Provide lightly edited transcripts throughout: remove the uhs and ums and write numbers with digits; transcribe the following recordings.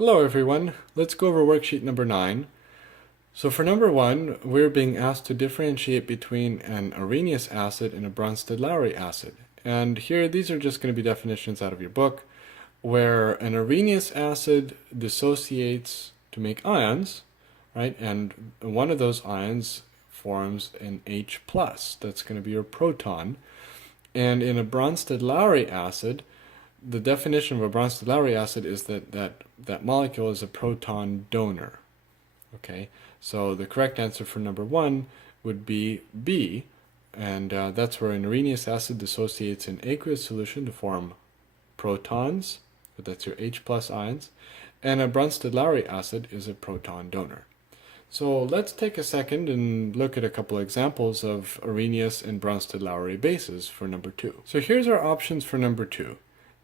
Hello everyone, let's go over worksheet number 9. So for number 1, we're being asked to differentiate between an Arrhenius acid and a Bronsted-Lowry acid. And here these are just going to be definitions out of your book, where an Arrhenius acid dissociates to make ions, right? And one of those ions forms an H+, that's going to be your proton. And in a Bronsted-Lowry acid, the definition of a Bronsted-Lowry acid is that molecule is a proton donor. Okay, so the correct answer for number 1 would be B, and that's where an Arrhenius acid dissociates in aqueous solution to form protons, but that's your H+ ions, and a Bronsted-Lowry acid is a proton donor. So let's take a second and look at a couple examples of Arrhenius and Bronsted-Lowry bases for number 2. So here's our options for number 2.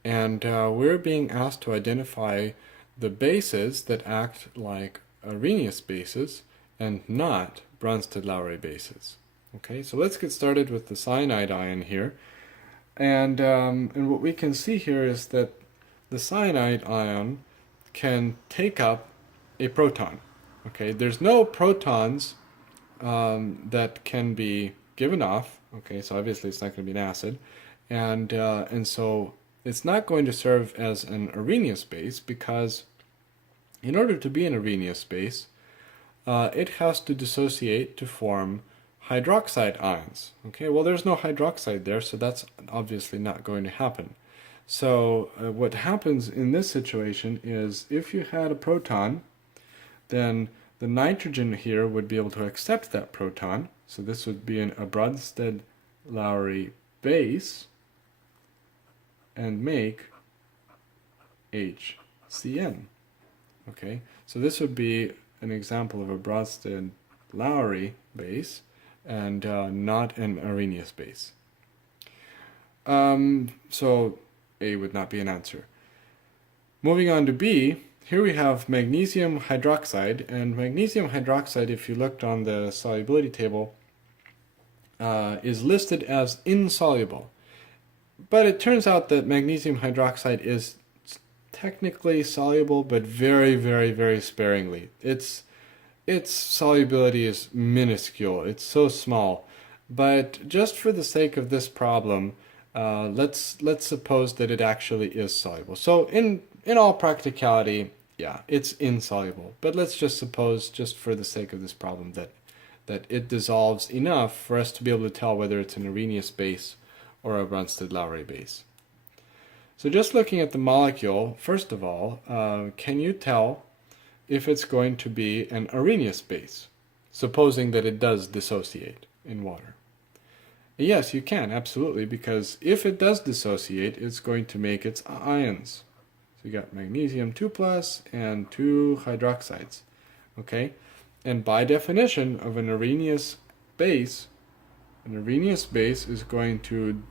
And we're being asked to identify the bases that act like Arrhenius bases and not Bronsted-Lowry bases. Okay, so let's get started with the cyanide ion here. And what we can see here is that the cyanide ion can take up a proton. Okay, there's no protons that can be given off. Okay, so obviously it's not going to be an acid, and so it's not going to serve as an Arrhenius base because in order to be an Arrhenius base, it has to dissociate to form hydroxide ions. Okay, well there's no hydroxide there, so that's obviously not going to happen. So what happens in this situation is if you had a proton, then the nitrogen here would be able to accept that proton. So this would be a Bronsted-Lowry base and make HCN. Okay, so this would be an example of a Bronsted-Lowry base and not an Arrhenius base. So A would not be an answer. Moving on to B, here we have magnesium hydroxide, and magnesium hydroxide, if you looked on the solubility table, is listed as insoluble. But it turns out that magnesium hydroxide is technically soluble, but very, very, very sparingly. Its solubility is minuscule. It's so small. But just for the sake of this problem, let's suppose that it actually is soluble. So in all practicality, yeah, it's insoluble. But let's just suppose, just for the sake of this problem, that it dissolves enough for us to be able to tell whether it's an Arrhenius base or a Bronsted-Lowry base. So just looking at the molecule, first of all, can you tell if it's going to be an Arrhenius base, supposing that it does dissociate in water? Yes, you can, absolutely, because if it does dissociate, it's going to make its ions. So you got magnesium 2+ and 2 hydroxides, okay? And by definition of an Arrhenius base is going to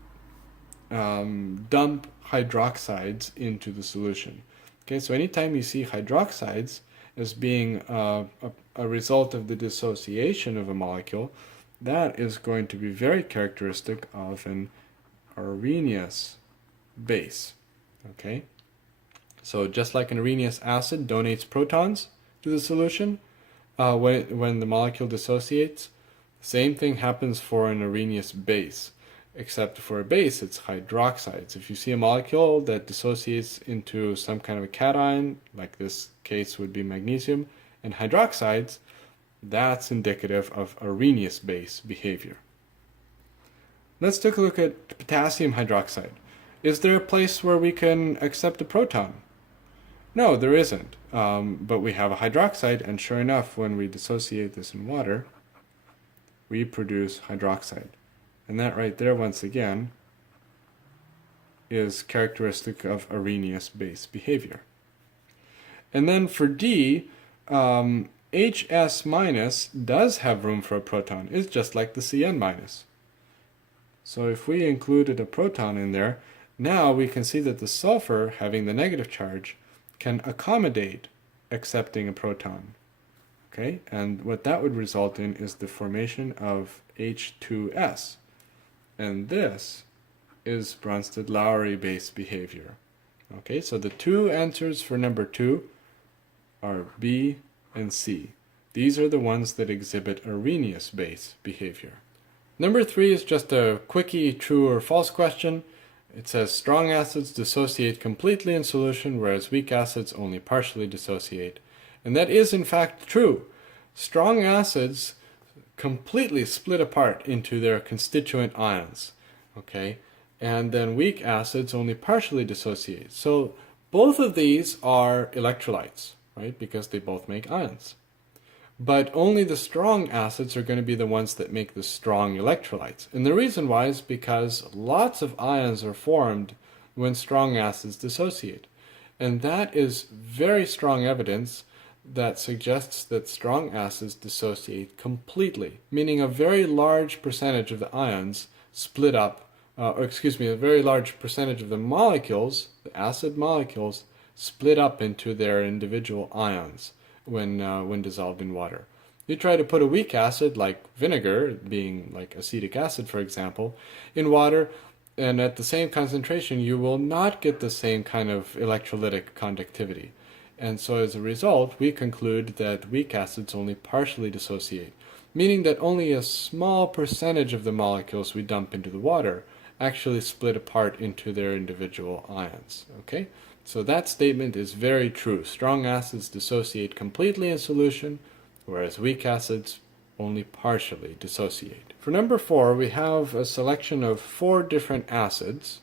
dump hydroxides into the solution. Okay, so anytime you see hydroxides as being a result of the dissociation of a molecule, that is going to be very characteristic of an Arrhenius base. Okay, so just like an Arrhenius acid donates protons to the solution when the molecule dissociates, same thing happens for an Arrhenius base. Except for a base, it's hydroxides. If you see a molecule that dissociates into some kind of a cation, like this case would be magnesium, and hydroxides, that's indicative of Arrhenius base behavior. Let's take a look at potassium hydroxide. Is there a place where we can accept a proton? No, there isn't. But we have a hydroxide, and sure enough, when we dissociate this in water, we produce hydroxide. And that right there, once again, is characteristic of Arrhenius base behavior. And then for D, HS minus does have room for a proton. It's just like the CN minus. So if we included a proton in there, now we can see that the sulfur, having the negative charge, can accommodate accepting a proton. Okay, and what that would result in is the formation of H2S. And this is Bronsted-Lowry base behavior. Okay, so the two answers for number 2 are B and C. These are the ones that exhibit Arrhenius base behavior. Number 3 is just a quickie true or false question. It says strong acids dissociate completely in solution, whereas weak acids only partially dissociate. And that is in fact true. Strong acids completely split apart into their constituent ions, okay? And then weak acids only partially dissociate. So both of these are electrolytes, right? Because they both make ions. But only the strong acids are going to be the ones that make the strong electrolytes. And the reason why is because lots of ions are formed when strong acids dissociate. And that is very strong evidence that suggests that strong acids dissociate completely, meaning a very large percentage of the ions split up, a very large percentage of the molecules, the acid molecules, split up into their individual ions when dissolved in water. You try to put a weak acid, like vinegar, being like acetic acid for example, in water, and at the same concentration you will not get the same kind of electrolytic conductivity. And so as a result, we conclude that weak acids only partially dissociate, meaning that only a small percentage of the molecules we dump into the water actually split apart into their individual ions. Okay? So that statement is very true. Strong acids dissociate completely in solution, whereas weak acids only partially dissociate. For number 4, we have a selection of 4 different acids,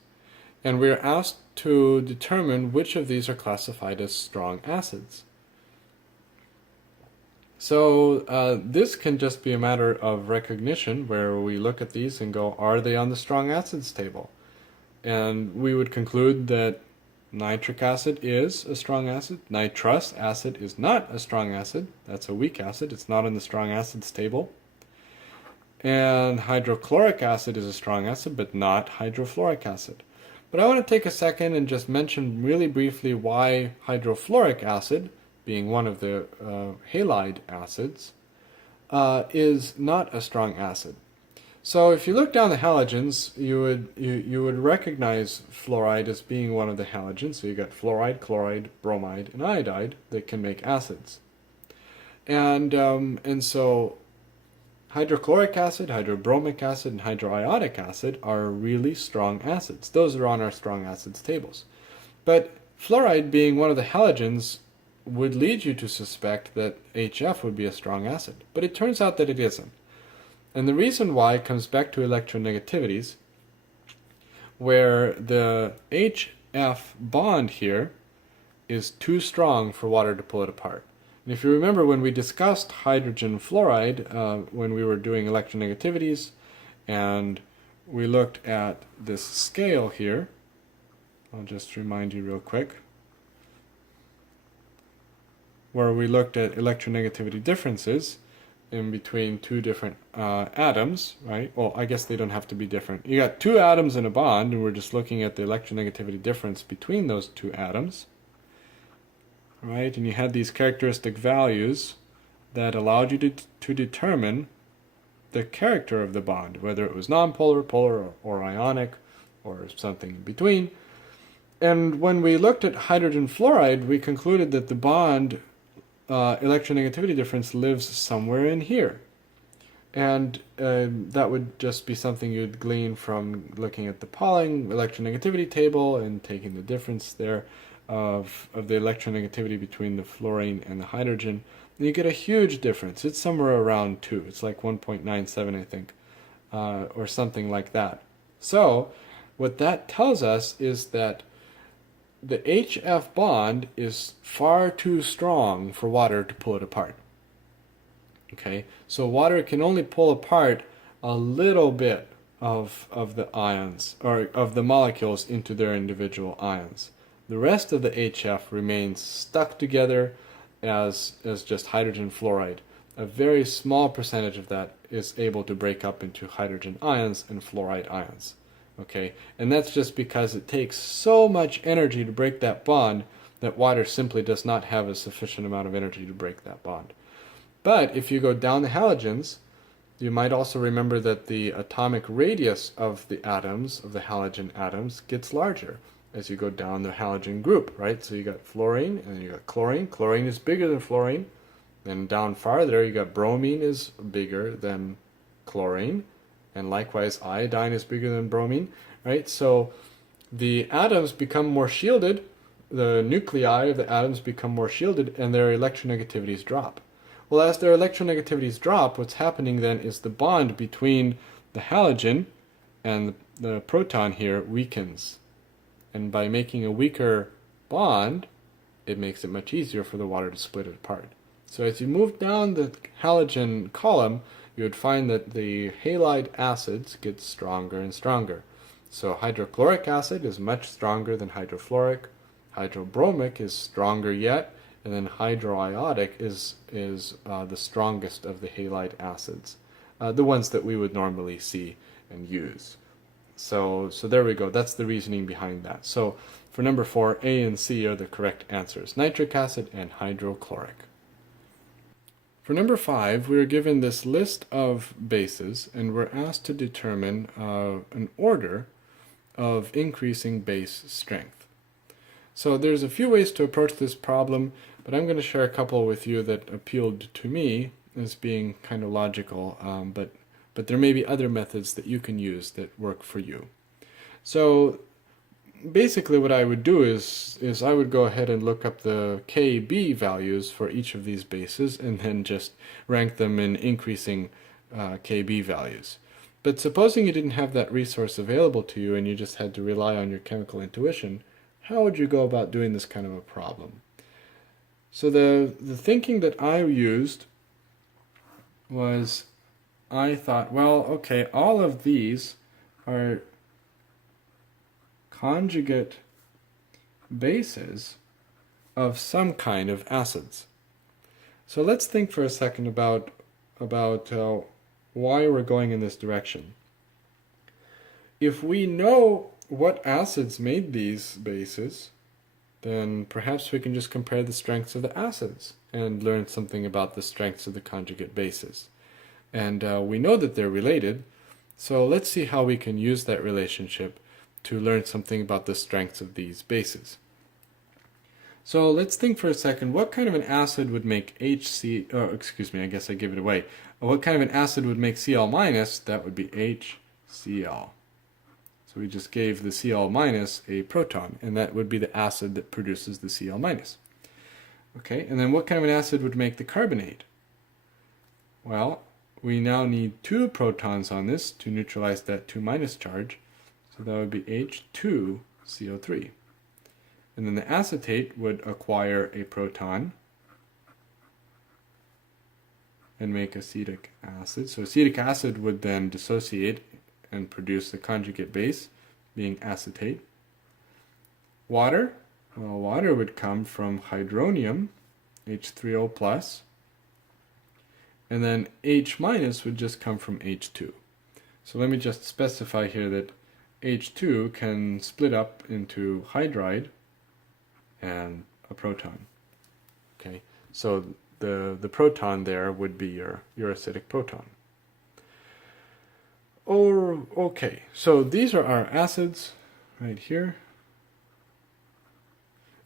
and we're asked to determine which of these are classified as strong acids. So this can just be a matter of recognition, where we look at these and go, are they on the strong acids table? And we would conclude that nitric acid is a strong acid. Nitrous acid is not a strong acid. That's a weak acid. It's not in the strong acids table. And hydrochloric acid is a strong acid, but not hydrofluoric acid. But I want to take a second and just mention really briefly why hydrofluoric acid, being one of the halide acids, is not a strong acid. So if you look down the halogens, you would recognize fluoride as being one of the halogens. So you got fluoride, chloride, bromide, and iodide that can make acids. And so hydrochloric acid, hydrobromic acid, and hydroiodic acid are really strong acids. Those are on our strong acids tables. But fluoride, being one of the halogens, would lead you to suspect that HF would be a strong acid. But it turns out that it isn't. And the reason why comes back to electronegativities, where the HF bond here is too strong for water to pull it apart. And if you remember when we discussed hydrogen fluoride, when we were doing electronegativities, and we looked at this scale here, I'll just remind you real quick, where we looked at electronegativity differences in between 2 different atoms, right? Well, I guess they don't have to be different. You got 2 atoms in a bond, and we're just looking at the electronegativity difference between those 2 atoms, right? And you had these characteristic values that allowed you to determine the character of the bond, whether it was nonpolar, polar, or ionic, or something in between. And when we looked at hydrogen fluoride, we concluded that the bond electronegativity difference lives somewhere in here. And that would just be something you'd glean from looking at the Pauling electronegativity table and taking the difference there of the electronegativity between the fluorine and the hydrogen. And you get a huge difference. It's somewhere around 2. It's like 1.97, I think, or something like that. So what that tells us is that the HF bond is far too strong for water to pull it apart. Okay, so water can only pull apart a little bit of the ions, or of the molecules into their individual ions. The rest of the HF remains stuck together as just hydrogen fluoride. A very small percentage of that is able to break up into hydrogen ions and fluoride ions. Okay, and that's just because it takes so much energy to break that bond that water simply does not have a sufficient amount of energy to break that bond. But if you go down the halogens, you might also remember that the atomic radius of the atoms, of the halogen atoms, gets larger. as you go down the halogen group, right? So you got fluorine and then you got chlorine. Chlorine is bigger than fluorine. Then down farther, you got bromine is bigger than chlorine. And likewise, iodine is bigger than bromine, right? So the atoms become more shielded, the nuclei of the atoms become more shielded, and their electronegativities drop. Well, as their electronegativities drop, what's happening then is the bond between the halogen and the proton here weakens. And by making a weaker bond, it makes it much easier for the water to split it apart. So as you move down the halogen column, you would find that the halide acids get stronger and stronger. So hydrochloric acid is much stronger than hydrofluoric. Hydrobromic is stronger yet, and then hydroiodic is the strongest of the halide acids, the ones that we would normally see and use. So there we go. That's the reasoning behind that. So for number 4, A and C are the correct answers: nitric acid and hydrochloric. For number 5, we are given this list of bases, and we're asked to determine an order of increasing base strength. So there's a few ways to approach this problem, but I'm going to share a couple with you that appealed to me as being kind of logical, but there may be other methods that you can use that work for you. So basically what I would do is I would go ahead and look up the Kb values for each of these bases and then just rank them in increasing Kb values. But supposing you didn't have that resource available to you and you just had to rely on your chemical intuition, how would you go about doing this kind of a problem? So the thinking that I used was, I thought, well, okay, all of these are conjugate bases of some kind of acids. So let's think for a second about why we're going in this direction. If we know what acids made these bases, then perhaps we can just compare the strengths of the acids and learn something about the strengths of the conjugate bases. And we know that they're related, so let's see how we can use that relationship to learn something about the strengths of these bases. So let's think for a second, what kind of an acid would make I guess I gave it away. What kind of an acid would make Cl-? That would be HCl. So we just gave the Cl- a proton, and that would be the acid that produces the Cl-. Okay, and then what kind of an acid would make the carbonate? Well, we now need 2 protons on this to neutralize that 2- charge, so that would be H2CO3. And then the acetate would acquire a proton and make acetic acid. So acetic acid would then dissociate and produce the conjugate base, being acetate. Water? Well, water would come from hydronium, H3O+, and then H- would just come from H2. So let me just specify here that H2 can split up into hydride and a proton. Okay, so the proton there would be your acidic proton. Okay, so these are our acids right here.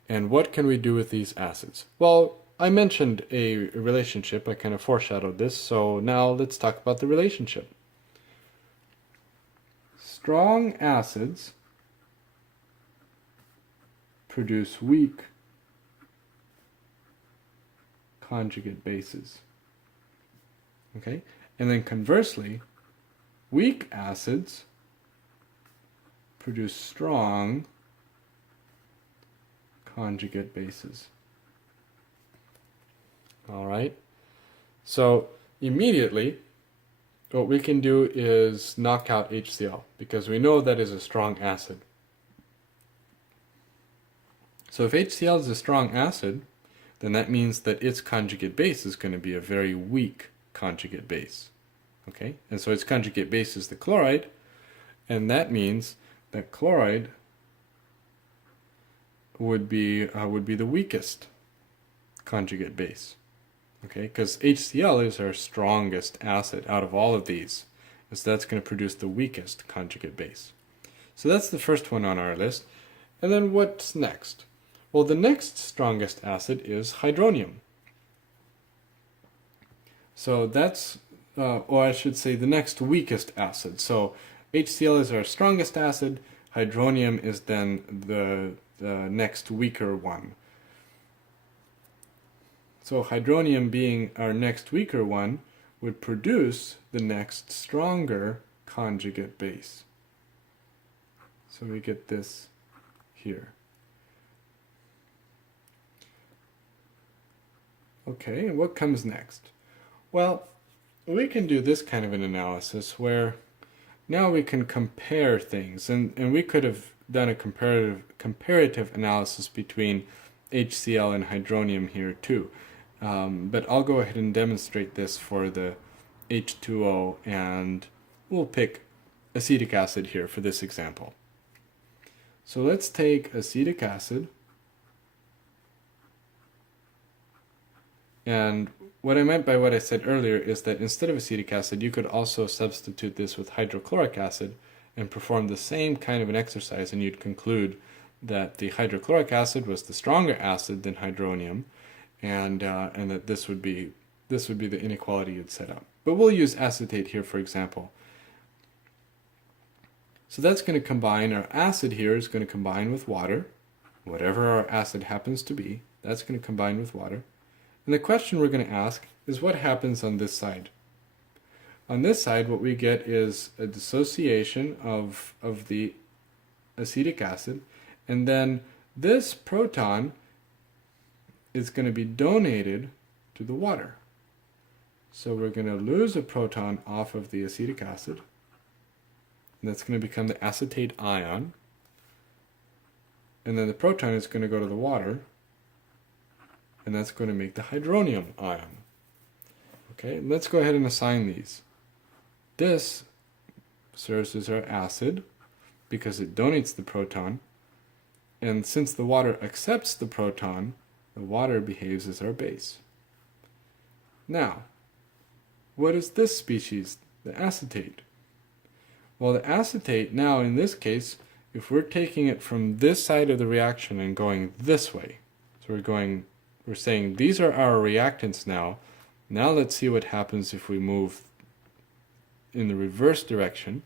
And what can we do with these acids? Well, I mentioned a relationship. I kind of foreshadowed this, so now let's talk about the relationship. Strong acids produce weak conjugate bases. Okay? And then conversely, weak acids produce strong conjugate bases. All right? So immediately, what we can do is knock out HCl, because we know that is a strong acid. So if HCl is a strong acid, then that means that its conjugate base is going to be a very weak conjugate base. Okay? And so its conjugate base is the chloride, and that means that chloride would be the weakest conjugate base. Okay? Because HCl is our strongest acid out of all of these. And so that's going to produce the weakest conjugate base. So that's the first one on our list. And then what's next? Well, the next strongest acid is hydronium. So that's, or I should say, the next weakest acid. So HCl is our strongest acid, hydronium is then the next weaker one. So hydronium being our next weaker one would produce the next stronger conjugate base. So we get this here. Okay, and what comes next? Well, we can do this kind of an analysis where now we can compare things, and we could have done a comparative analysis between HCl and hydronium here too. But I'll go ahead and demonstrate this for the H2O, and we'll pick acetic acid here for this example. So let's take acetic acid, and what I meant by what I said earlier is that instead of acetic acid, you could also substitute this with hydrochloric acid and perform the same kind of an exercise, and you'd conclude that the hydrochloric acid was the stronger acid than hydronium, and that this would be the inequality you'd set up. But we'll use acetate here, for example. So that's going to combine, our acid here is going to combine with water, whatever our acid happens to be, that's going to combine with water. And the question we're going to ask is what happens on this side. On this side, what we get is a dissociation of the acetic acid, and then this proton is going to be donated to the water. So we're going to lose a proton off of the acetic acid, and that's going to become the acetate ion, and then the proton is going to go to the water, and that's going to make the hydronium ion. Okay, let's go ahead and assign these. This serves as our acid because it donates the proton, and since the water accepts the proton, the water behaves as our base. Now, what is this species, the acetate? Well, the acetate now, in this case, if we're taking it from this side of the reaction and going this way, so we're saying these are our reactants now. Now let's see what happens if we move in the reverse direction.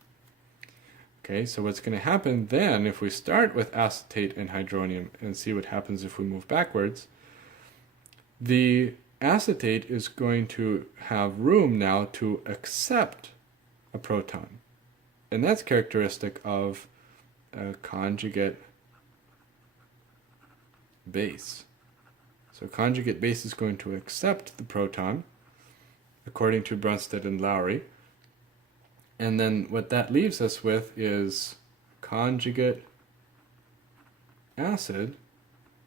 Okay, so what's going to happen then, if we start with acetate and hydronium and see what happens if we move backwards, the acetate is going to have room now to accept a proton. And that's characteristic of a conjugate base. So conjugate base is going to accept the proton, according to Bronsted and Lowry. And then what that leaves us with is conjugate acid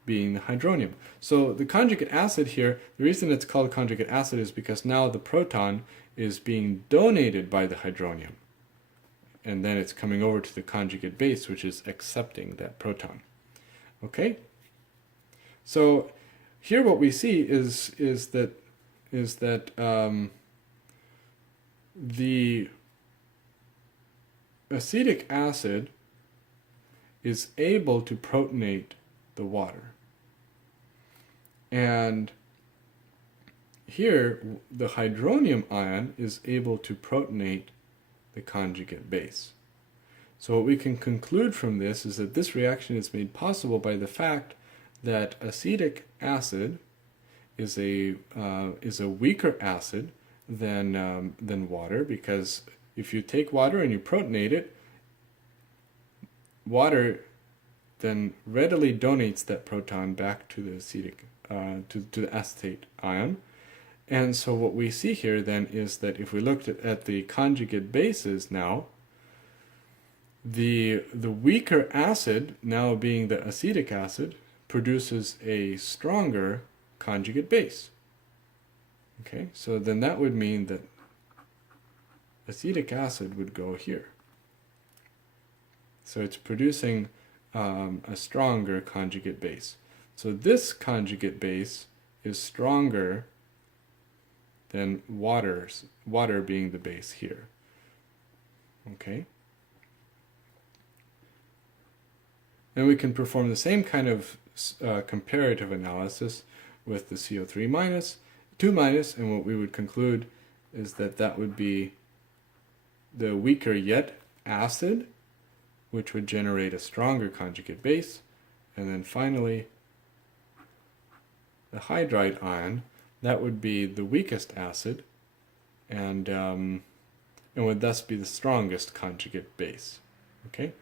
being the hydronium. So the conjugate acid here, the reason it's called conjugate acid is because now the proton is being donated by the hydronium. And then it's coming over to the conjugate base, which is accepting that proton. Okay? So here what we see is that the acetic acid is able to protonate the water. And here the hydronium ion is able to protonate the conjugate base. So what we can conclude from this is that this reaction is made possible by the fact that acetic acid is a weaker acid than water, because if you take water and you protonate it, water then readily donates that proton back to the acetic to the acetate ion. And so what we see here then is that if we looked at the conjugate bases now, the weaker acid, now being the acetic acid, produces a stronger conjugate base. Okay, so then that would mean that acetic acid would go here. So it's producing a stronger conjugate base. So this conjugate base is stronger than water being the base here. Okay? And we can perform the same kind of comparative analysis with the CO3 minus, 2 minus, and what we would conclude is that that would be the weaker yet acid, which would generate a stronger conjugate base, and then finally the hydride ion, that would be the weakest acid, and would thus be the strongest conjugate base. Okay,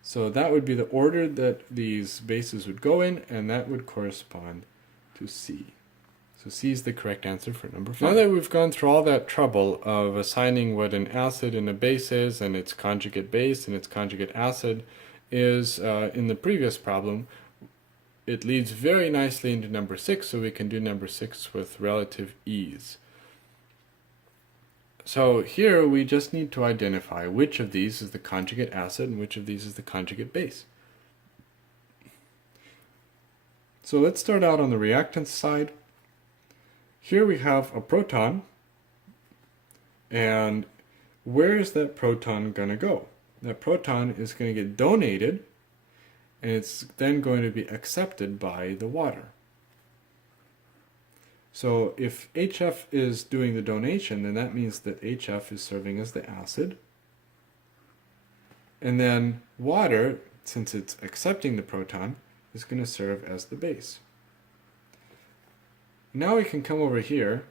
so that would be the order that these bases would go in, and that would correspond to C. So C is the correct answer for number 5. Now that we've gone through all that trouble of assigning what an acid and a base is, and its conjugate base and its conjugate acid is in the previous problem, it leads very nicely into number 6, so we can do number 6 with relative ease. So here we just need to identify which of these is the conjugate acid and which of these is the conjugate base. So let's start out on the reactants side. Here we have a proton, and where is that proton going to go? That proton is going to get donated, and it's then going to be accepted by the water. So if HF is doing the donation, then that means that HF is serving as the acid. And then water, since it's accepting the proton, is going to serve as the base. Now we can come over here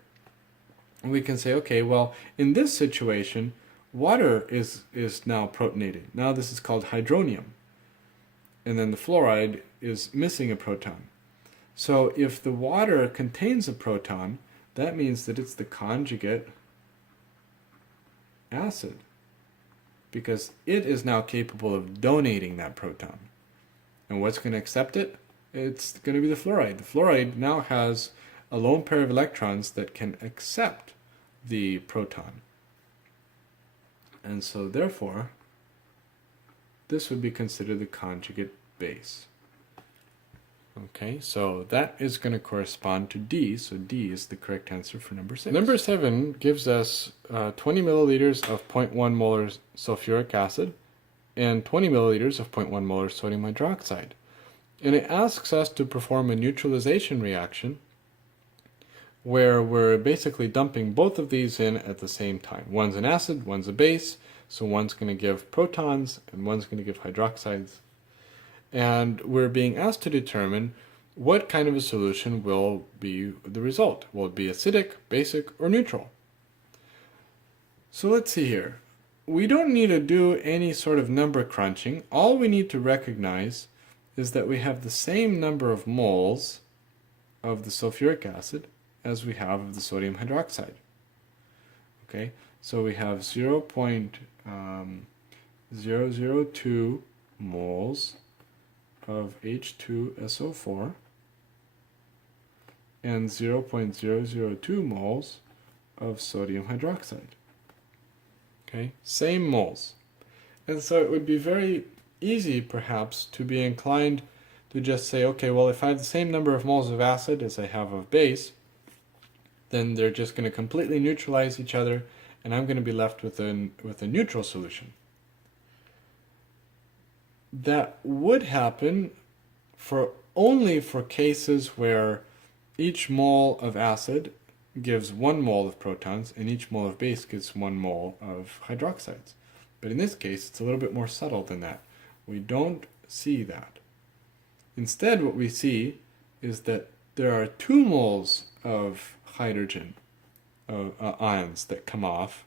and we can say, okay, well, in this situation, water is now protonated. Now this is called hydronium. And then the fluoride is missing a proton. So if the water contains a proton, that means that it's the conjugate acid, because it is now capable of donating that proton. And what's going to accept it? It's going to be the fluoride. The fluoride now has a lone pair of electrons that can accept the proton. And so therefore, this would be considered the conjugate base. Okay, so that is going to correspond to D, so D is the correct answer for number 6. Number 7 gives us 20 milliliters of 0.1 molar sulfuric acid and 20 milliliters of 0.1 molar sodium hydroxide. And it asks us to perform a neutralization reaction where we're basically dumping both of these in at the same time. One's an acid, one's a base, so one's going to give protons and one's going to give hydroxides. And we're being asked to determine what kind of a solution will be the result. Will it be acidic, basic, or neutral? So let's see here. We don't need to do any sort of number crunching. All we need to recognize is that we have the same number of moles of the sulfuric acid as we have of the sodium hydroxide. Okay, so we have 0.002 moles of H2SO4 and 0.002 moles of sodium hydroxide. Okay, same moles. And so it would be very easy perhaps to be inclined to just say, okay, well, if I have the same number of moles of acid as I have of base, then they're just going to completely neutralize each other, and I'm going to be left with a neutral solution. That would happen only for cases where each mole of acid gives 1 mole of protons and each mole of base gives 1 mole of hydroxides. But in this case, it's a little bit more subtle than that. We don't see that. Instead, what we see is that there are 2 moles of hydrogen ions that come off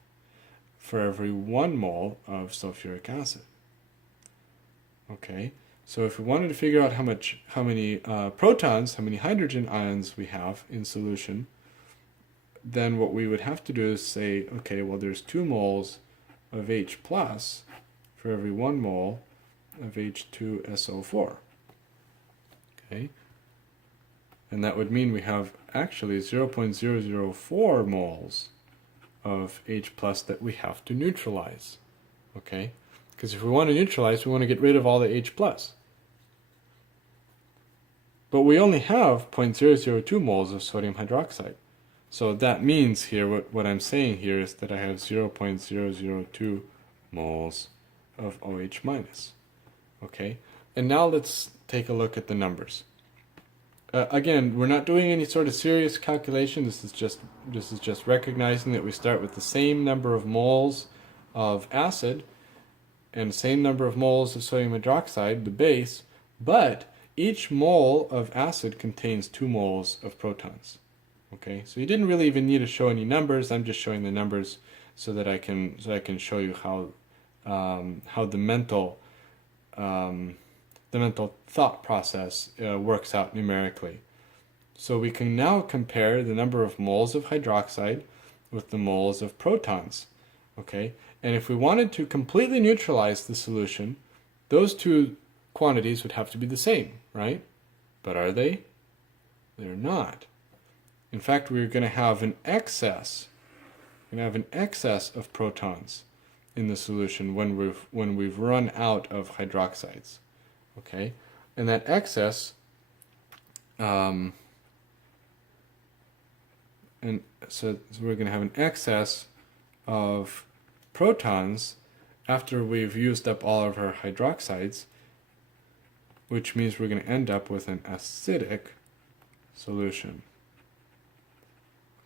for every 1 mole of sulfuric acid. Okay, so if we wanted to figure out how many protons, how many hydrogen ions we have in solution, then what we would have to do is say, okay, well, there's 2 moles of H plus for every 1 mole of H2SO4. Okay, and that would mean we have actually 0.004 moles of H plus that we have to neutralize. Okay, because if we want to neutralize, we want to get rid of all the H plus. But we only have 0.002 moles of sodium hydroxide. So that means here, what I'm saying here is that I have 0.002 moles of OH minus. Okay, And now let's take a look at the numbers. Again, we're not doing any sort of serious calculation. This is just recognizing that we start with the same number of moles of acid and the same number of moles of sodium hydroxide, the base, but each mole of acid contains 2 moles of protons. Okay, so you didn't really even need to show any numbers. I'm just showing the numbers so that I can show you how the mental thought process works out numerically. So we can now compare the number of moles of hydroxide with the moles of protons. Okay, and if we wanted to completely neutralize the solution, those two quantities would have to be the same, right? But are they? They're not. In fact, we're going to have an excess. We're going to have an excess of protons in the solution when we've run out of hydroxides. Okay, and that excess, and so we're going to have an excess of protons after we've used up all of our hydroxides, which means we're going to end up with an acidic solution.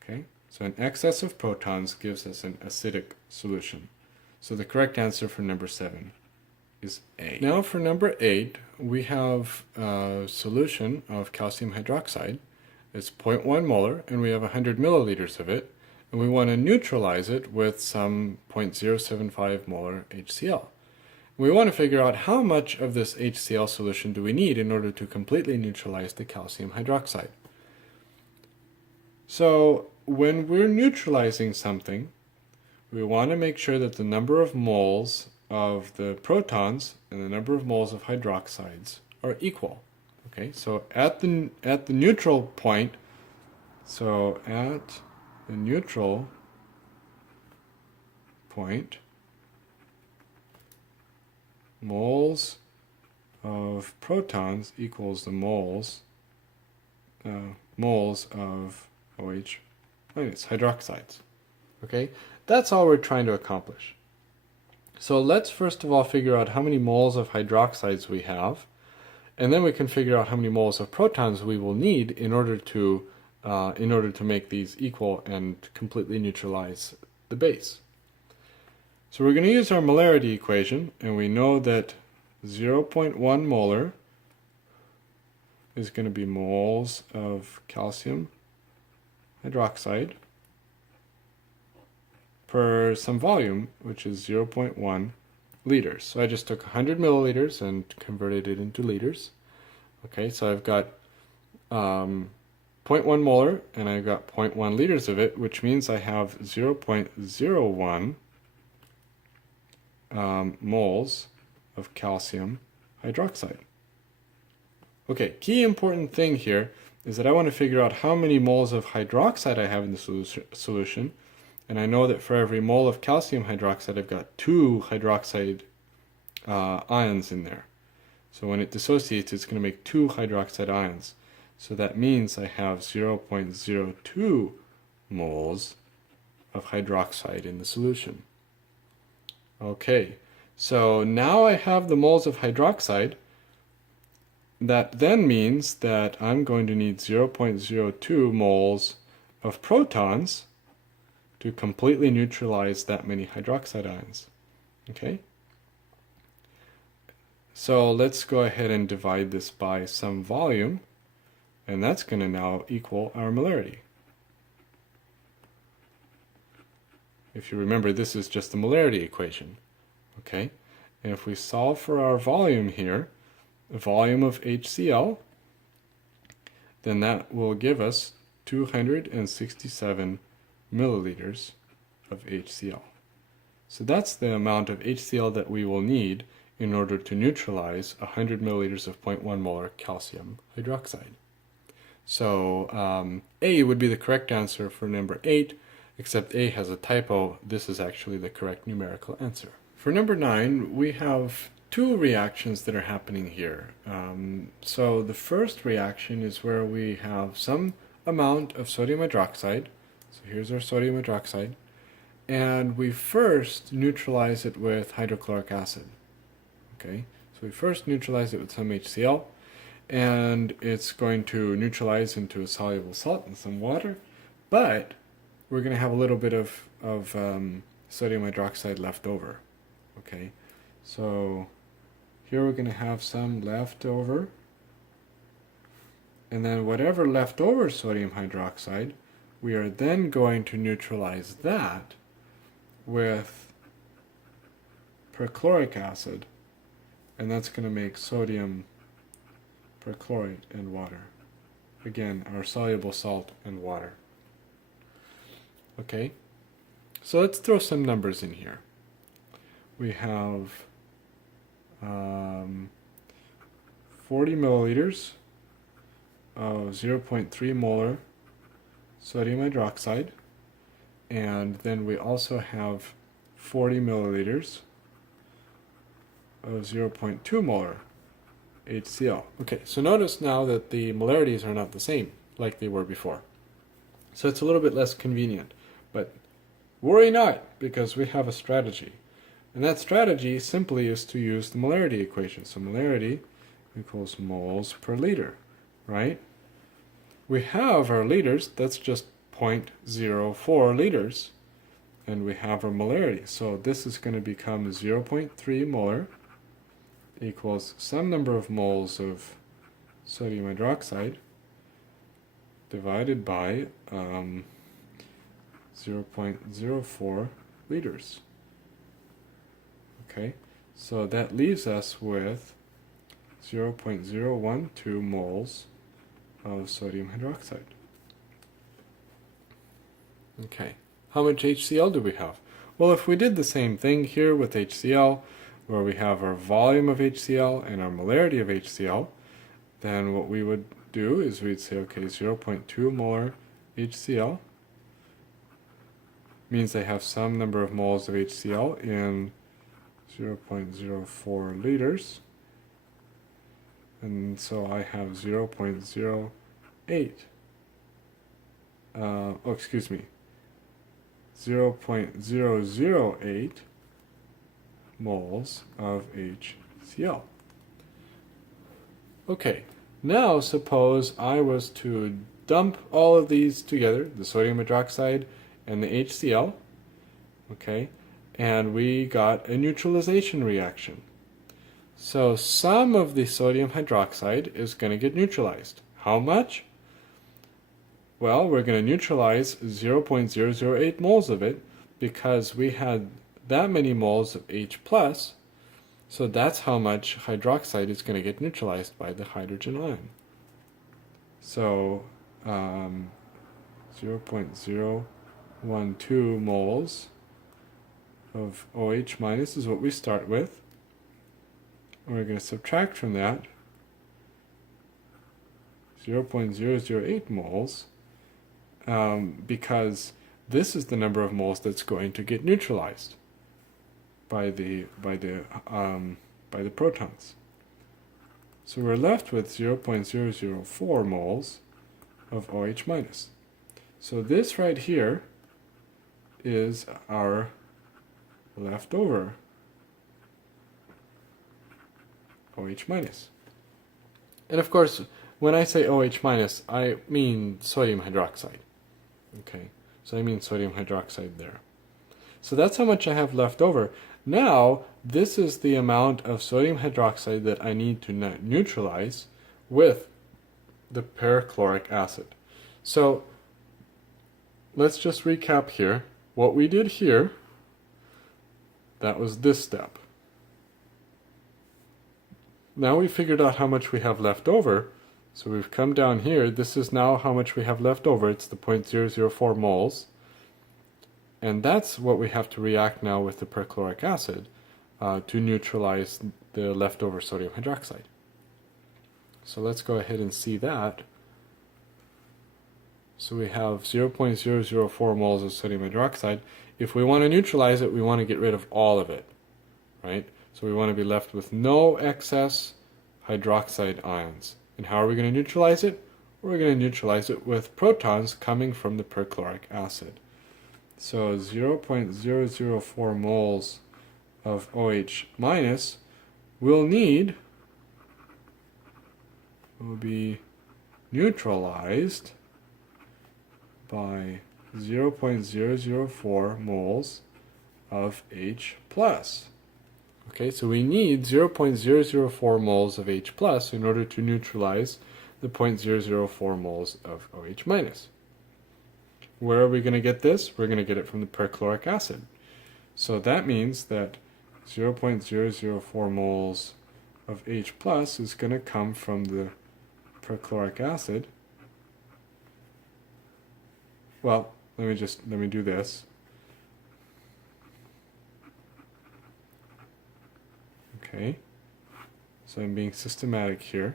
Okay, so an excess of protons gives us an acidic solution. So the correct answer for number 7 is A. Now for number 8, we have a solution of calcium hydroxide. It's 0.1 molar, and we have 100 milliliters of it, and we want to neutralize it with some 0.075 molar HCl. We want to figure out how much of this HCl solution do we need in order to completely neutralize the calcium hydroxide. So when we're neutralizing something, we want to make sure that the number of moles of the protons and the number of moles of hydroxides are equal. Okay, so at the neutral point, moles of protons equals the moles of OH minus hydroxides. Okay, that's all we're trying to accomplish. So let's first of all figure out how many moles of hydroxides we have, and then we can figure out how many moles of protons we will need in order to make these equal and completely neutralize the base. So we're going to use our molarity equation, and we know that 0.1 molar is going to be moles of calcium hydroxide per some volume, which is 0.1 liters. So I just took 100 milliliters and converted it into liters. Okay, so I've got 0.1 molar and I've got 0.1 liters of it, which means I have 0.01 moles of calcium hydroxide. Okay, key important thing here is that I want to figure out how many moles of hydroxide I have in the solution. And I know that for every mole of calcium hydroxide, I've got 2 hydroxide ions in there. So when it dissociates, it's going to make 2 hydroxide ions. So that means I have 0.02 moles of hydroxide in the solution. Okay, so now I have the moles of hydroxide. That then means that I'm going to need 0.02 moles of protons to completely neutralize that many hydroxide ions. Okay? So let's go ahead and divide this by some volume, and that's going to now equal our molarity. If you remember, this is just the molarity equation. Okay? And if we solve for our volume here, the volume of HCl, then that will give us 267 milliliters of HCl. So that's the amount of HCl that we will need in order to neutralize 100 milliliters of 0.1 molar calcium hydroxide. So A would be the correct answer for number 8, except A has a typo. This is actually the correct numerical answer. For number 9, we have 2 reactions that are happening here. So the first reaction is where we have some amount of sodium hydroxide. So here's our sodium hydroxide, and we first neutralize it with hydrochloric acid. Okay, So we first neutralize it with some HCl, and it's going to neutralize into a soluble salt and some water, but we're going to have a little bit of sodium hydroxide left over. Okay, so here we're going to have some left over, and then whatever leftover sodium hydroxide, we are then going to neutralize that with perchloric acid, and that's going to make sodium perchlorate and water. Again, our soluble salt and water. Okay, so let's throw some numbers in here. We have 40 milliliters of 0.3 molar sodium hydroxide, and then we also have 40 milliliters of 0.2 molar HCl. Okay, so notice now that the molarities are not the same like they were before. So it's a little bit less convenient, but worry not, because we have a strategy. And that strategy simply is to use the molarity equation. So molarity equals moles per liter, right? We have our liters, that's just 0.04 liters, and we have our molarity. So this is going to become 0.3 molar equals some number of moles of sodium hydroxide divided by 0.04 liters. Okay, so that leaves us with 0.012 moles of sodium hydroxide. Okay, how much HCl do we have? Well, if we did the same thing here with HCl, where we have our volume of HCl and our molarity of HCl, then what we would do is we'd say, okay, 0.2 molar HCl means I have some number of moles of HCl in 0.04 liters, and so I have 0.08 0.008 moles of HCl. Okay, now suppose I was to dump all of these together, the sodium hydroxide and the HCl, okay, and we got a neutralization reaction. So some of the sodium hydroxide is going to get neutralized. How much? Well, we're going to neutralize 0.008 moles of it because we had that many moles of H+, so that's how much hydroxide is going to get neutralized by the hydrogen ion. So 0.012 moles of OH minus is what we start with. And we're going to subtract from that 0.008 moles because this is the number of moles that's going to get neutralized by the protons. So we're left with 0.004 moles of OH minus. So this right here is our leftover OH minus. And of course, when I say OH minus, I mean sodium hydroxide. Okay, so I mean sodium hydroxide there. So that's how much I have left over. Now, this is the amount of sodium hydroxide that I need to neutralize with the perchloric acid. So let's just recap here. What we did here, that was this step. Now we figured out how much we have left over. So we've come down here. This is now how much we have left over. It's the 0.004 moles. And that's what we have to react now with the perchloric acid to neutralize the leftover sodium hydroxide. So let's go ahead and see that. So we have 0.004 moles of sodium hydroxide. If we want to neutralize it, we want to get rid of all of it, right? So we want to be left with no excess hydroxide ions. And how are we going to neutralize it? We're going to neutralize it with protons coming from the perchloric acid. So 0.004 moles of OH minus will be neutralized by 0.004 moles of H plus. Okay, so we need 0.004 moles of H plus in order to neutralize the 0.004 moles of OH minus. Where are we going to get this? We're going to get it from the perchloric acid. So that means that 0.004 moles of H plus is going to come from the perchloric acid. Well, let me do this. Okay, so I'm being systematic here.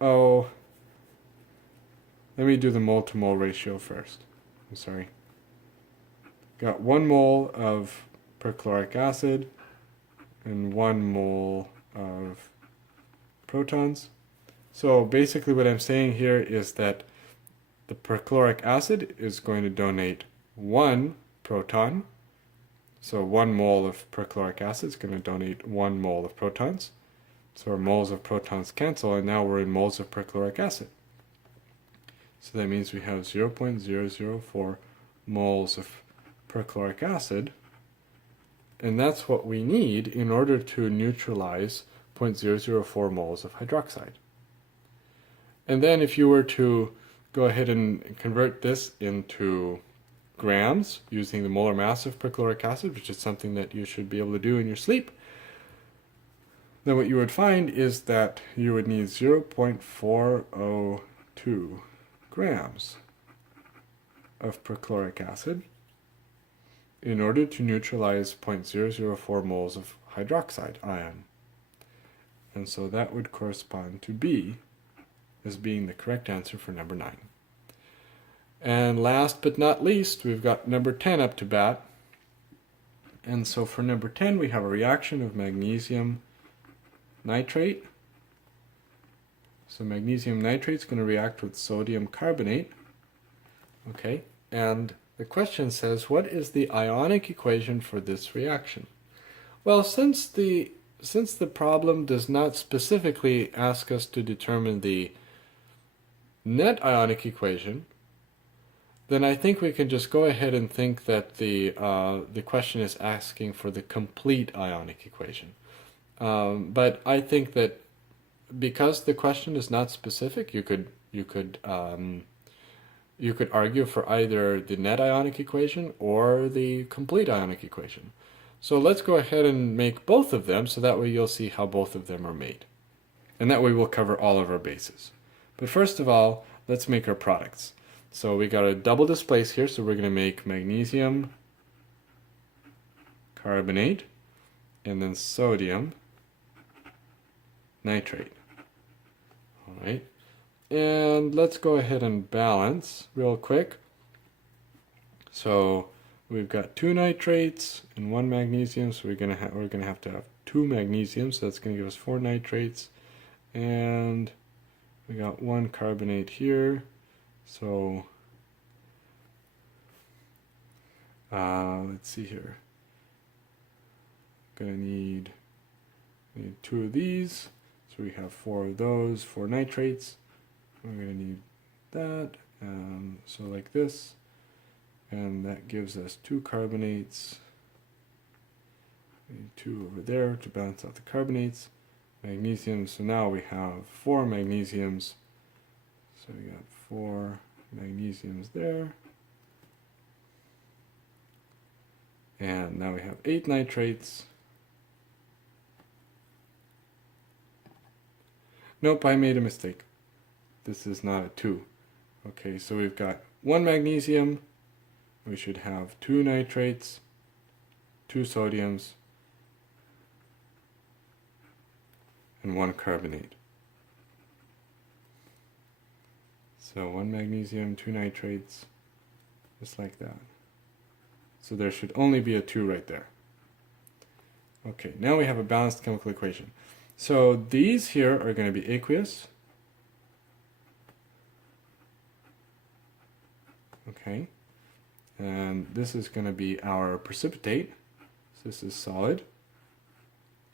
Oh, let me do the mole to mole ratio first. I'm sorry. Got 1 mole of perchloric acid and 1 mole of protons. So basically what I'm saying here is that the perchloric acid is going to donate 1 proton. So 1 mole of perchloric acid is going to donate 1 mole of protons. So our moles of protons cancel, and now we're in moles of perchloric acid. So that means we have 0.004 moles of perchloric acid, and that's what we need in order to neutralize 0.004 moles of hydroxide. And then if you were to go ahead and convert this into grams using the molar mass of perchloric acid, which is something that you should be able to do in your sleep, then what you would find is that you would need 0.402 grams of perchloric acid in order to neutralize 0.004 moles of hydroxide ion. And so that would correspond to B as being the correct answer for number 9. And last but not least, we've got number 10 up to bat. And so for number 10, we have a reaction of magnesium nitrate. So magnesium nitrate is going to react with sodium carbonate. Okay, and the question says, what is the ionic equation for this reaction? Well, since the problem does not specifically ask us to determine the net ionic equation, then I think we can just go ahead and think that the question is asking for the complete ionic equation. But I think that because the question is not specific, you could argue for either the net ionic equation or the complete ionic equation. So let's go ahead and make both of them, so that way you'll see how both of them are made. And that way we'll cover all of our bases. But first of all, let's make our products. So we got a double displace here, so we're going to make magnesium carbonate and then sodium nitrate. All right. And let's go ahead and balance real quick. So we've got 2 nitrates and 1 magnesium, so we're gonna have to have 2 magnesiums, so that's gonna give us 4 nitrates, and we got 1 carbonate here. So let's see here. Gonna need 2 of these, so we have 4 of those, 4 nitrates. We're going to need that, so like this, and that gives us 2 carbonates, and 2 over there to balance out the carbonates, magnesium, so now we have 4 magnesiums, so we got 4 magnesiums there, and now we have 8 nitrates. Nope, I made a mistake. This is not a 2. Okay, so we've got 1 magnesium, we should have 2 nitrates, 2 sodiums, and 1 carbonate. So 1 magnesium, 2 nitrates, just like that. So there should only be a 2 right there. Okay, now we have a balanced chemical equation. So these here are going to be aqueous. Okay, and this is going to be our precipitate. So this is solid,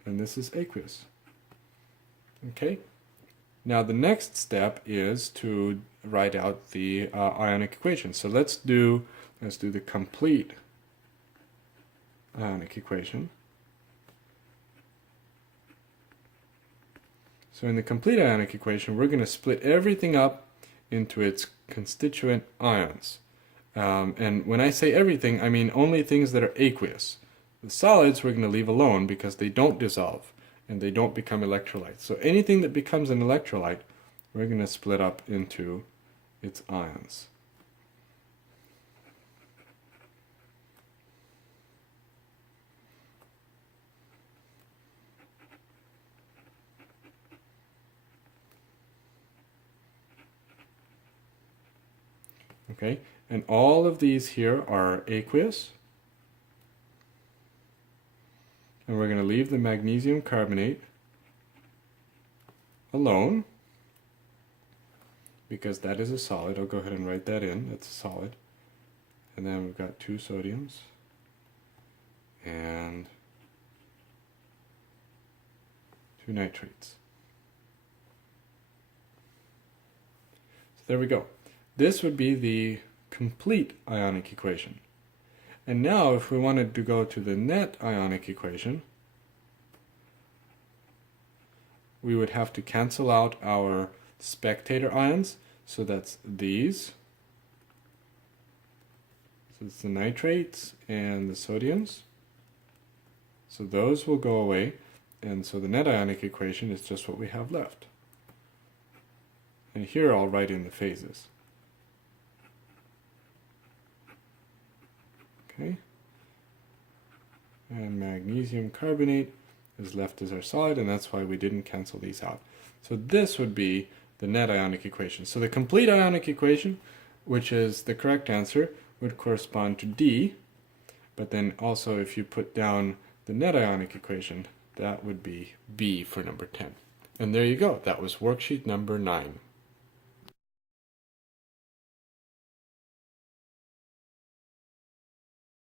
and this is aqueous. Okay? Now the next step is to write out the ionic equation. So let's do the complete ionic equation. So in the complete ionic equation, we're going to split everything up into its constituent ions. And when I say everything, I mean only things that are aqueous. The solids we're going to leave alone because they don't dissolve and they don't become electrolytes. So anything that becomes an electrolyte, we're going to split up into its ions. Okay, and all of these here are aqueous. And we're going to leave the magnesium carbonate alone because that is a solid. I'll go ahead and write that in. That's a solid. And then we've got 2 sodiums and 2 nitrates. So there we go. This would be the complete ionic equation. And now if we wanted to go to the net ionic equation, we would have to cancel out our spectator ions. So that's these. So it's the nitrates and the sodiums. So those will go away. And so the net ionic equation is just what we have left. And here I'll write in the phases. Okay. And magnesium carbonate is left as our solid, and that's why we didn't cancel these out. So this would be the net ionic equation. So the complete ionic equation, which is the correct answer, would correspond to D, but then also if you put down the net ionic equation, that would be B for number 10. And there you go. That was worksheet number 9.